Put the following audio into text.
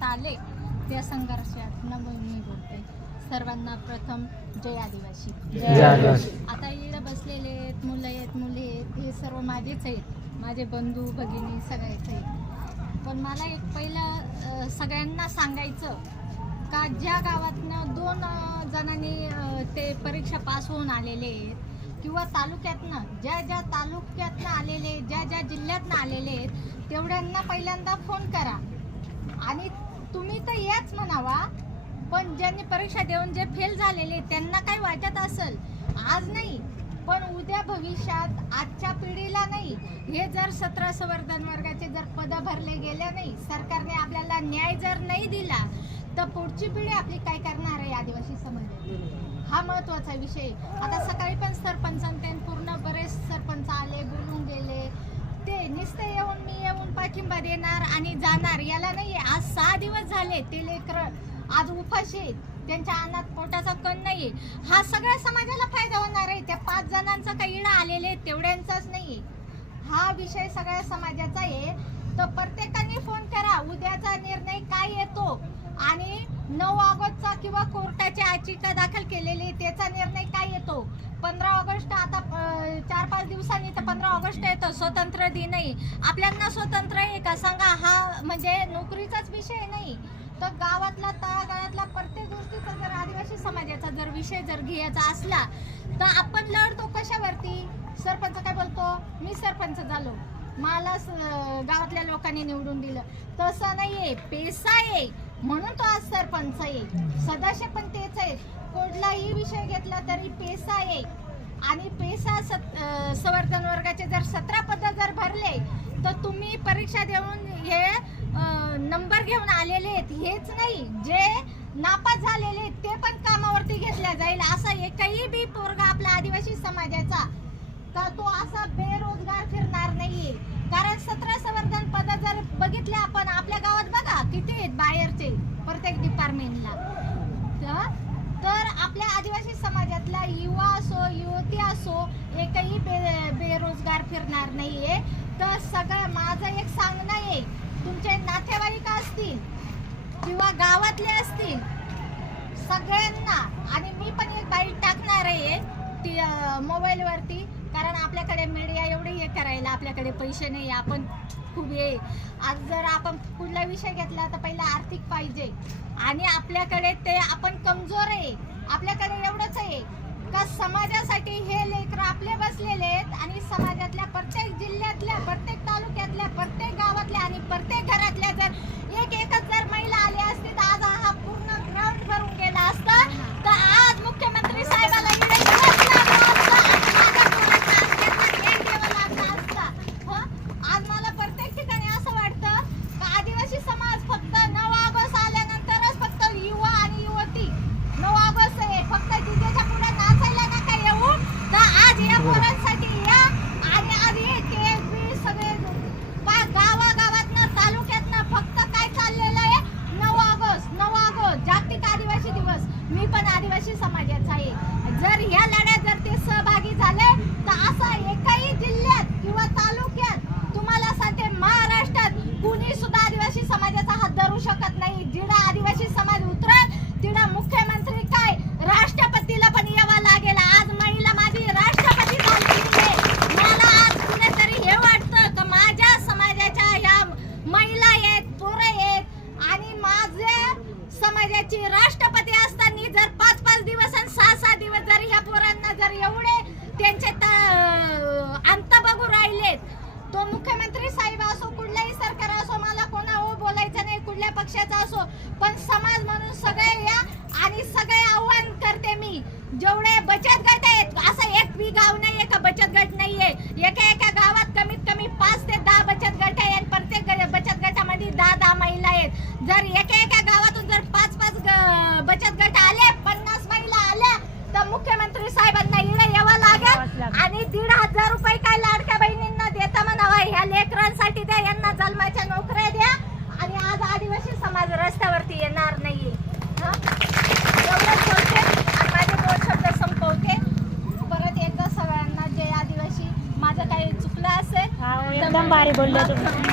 आले. त्या संघर्षातनं मग मी बोलते. सर्वांना प्रथम जय आदिवासी. जय आदिवासी. आता इकडे बसलेले आहेत मुलं आहेत मुली आहेत हे सर्व माझेच आहेत. माझे बंधू भगिनी सगळेच आहेत. पण मला एक पहिलं सगळ्यांना सांगायचं का ज्या गावातनं दोन जणांनी ते परीक्षा पास होऊन आलेले आहेत किंवा तालुक्यातनं ज्या ज्या तालुक्यातनं आलेले ज्या ज्या जिल्ह्यातनं आलेले आहेत तेवढ्यांना पहिल्यांदा फोन करा. आणि तुम्ही तर याच म्हणावा पण ज्यांनी परीक्षा देऊन जे फेल झालेले त्यांना काय वाटत असेल. आज नाही पण उद्या भविष्यात आजच्या पिढीला नाही. हे जर सतरा संवर्धन वर्गाचे जर पदं भरले गेले नाही सरकारने आपल्याला न्याय जर नाही दिला तर पुढची पिढी आपली काय करणार आहे आदिवासी समाज हा महत्त्वाचा विषय. आता सकाळी पण सरपंचांनी पूर्ण बरेच सरपंच आले बोलून गेले ते नुसते येऊन मी येऊन पाठिंबा देणार आणि जाणार. याला नाही आज सहा दिवस झाले ते लेकर आज उपाशी आहेत. त्यांच्या अन्नात पोटाचा कण नाही हा सगळ्या समाजाला फायदा होणार आहे. त्या पाच जणांचा काही इळा आलेले तेवढ्यांचाच नाही हा विषय सगळ्या समाजाचा आहे. तर प्रत्येकाने फोन करा. उद्याचा निर्णय काय येतो आणि नऊ ऑगस्टचा किंवा कोर्टाची याचिका दाखल केलेली आहे, त्याचा निर्णय काय येतो पंधरा ऑगस्ट आता चार पाच दिवस पंधरा ऑगस्ट येतो स्वतंत्र दिन आहे. आपल्यांना स्वतंत्र आहे का? सांगा हा म्हणजे नोकरीचाच विषय नाही. तर गावातला तळागाळातला प्रत्येक गोष्टीचा जर आदिवासी समाजाचा जर विषय जर घ्यायचा असला तर आपण लढतो कशावरती? सरपंच काय बोलतो? मी सरपंच झालो. मला स- गावातल्या लोकांनी निवडून दिलं. तसं नाहीये. पेसा आहे. म्हणून तो आज सरपंच आहे. सदाशे पण तेच आहे. कुठलाही विषय घेतला तरी पेसा आहे. आणि पेसा सत संवर्धन वर्गाचे जर सतरा पदं जर भरले तर तुम्ही परीक्षा देऊन हे नंबर घेऊन आलेले आहेत. हेच नाही जे नापास झालेले आहेत ते पण कामावरती घेतल्या जाईल. असा एकही बी पोरगा आपला आदिवासी समाजाचा तर तो असा बेरोजगार फिरणार नाहीये. कारण सतरा संवर्धन पद जर बघितले आपण आपल्या गावात बघा किती आहेत बाहेरचे प्रत्येक डिपार्टमेंटला तर- तर आपल्या आदिवासी समाजातला युवा असो युवती असो एकही बे बेरोजगार फिरणार नाहीये. तर सगळं माझं एक सांगणं आहे. तुमचे नातेवाईक असतील किंवा गावातले असतील सगळ्यांना आणि मी पण एक बाईट टाकणार आहे ती मोबाईलवरती. कारण आपल्याकडे मीडिया एवढी हे करायला आपल्याकडे पैसे नाही आपण खूप हे. आज जर आपण कुठला विषय घेतला तर पहिला आर्थिक पाहिजे. आणि आपल्याकडे ते आपण कमजोर आहे. आपल्याकडे एवढंच का समाजासाठी हे लेकर आपले बसलेले आहेत आणि समाजातल्या प्रत्येक जिल्ह्यातल्या प्रत्येक तालुक्यातल्या प्रत्येक गावातल्या आणि प्रत्येक घरातल्या जर एक एकच जर महिला आली असती तर आज हा पूर्ण ग्राउंड भरून गेला असता तर आज मुख्यमंत्री साहेबाला इकडे इकडंच लागलं असतं आणि माझ्या पोरांना आज त्यांना न्याय द्यावा लागला असता. हं? आज मला प्रत्येक ठिकाणी असं वाटतं का आदिवासी समाज फक्त नऊ ऑगस्ट आल्यानंतरच फक्त युवा आणि युवती नऊ ऑगस्ट आहे फक्त डीजेच्या पुढे नाचायला नका येऊ तर आज या पोरांसाठी या आणि आज हे KSB सगळे पा- गावागावातनं तालुक्यातनं फक्त काय चाललेलं आहे नऊ ऑगस्ट नऊ ऑगस्ट जागतिक आदिवासी दिवस मी पण आदिवासी समाजाचा आहे. जर ह्या लढ्यात जर ते सहभागी झाले तर असा एकाही जिल्ह्यात किंवा तालुक्यात तुम्हाला सांगते महाराष्ट्रात कुणी सुद्धा आदिवासी समाजाचा हात धरू शकत नाही. जिडा आदिवासी समाज उतरत तिडा मुख्यमंत्री काय? राष्ट्रपतीला पण यावा लागेल. आज महिला माझी राष्ट्रपती मला आज कुठेतरी हे वाटतं का माझ्या समाजाच्या ह्या महिला आहेत पोरं आहेत आणि माझ्या समाजाची राष्ट्रपती असतात जर पाच पाच दिवस आणि सहा सहा दिवस जर ह्या पोरांना एवढे त्यांचे त- अंत बघू राहिलेत. तो मुख्यमंत्री साहेब असो कुठल्याही सरकार असो मला कोणा हो बोलायचं नाही कुठल्या पक्षाचा असो पण समाज म्हणून सगळे या आणि सगळे आव्हान करते मी. जेवढे बचत गट आहेत असं एक बी गाव नाहीये का बचत गट नाहीये? एका एका bolle.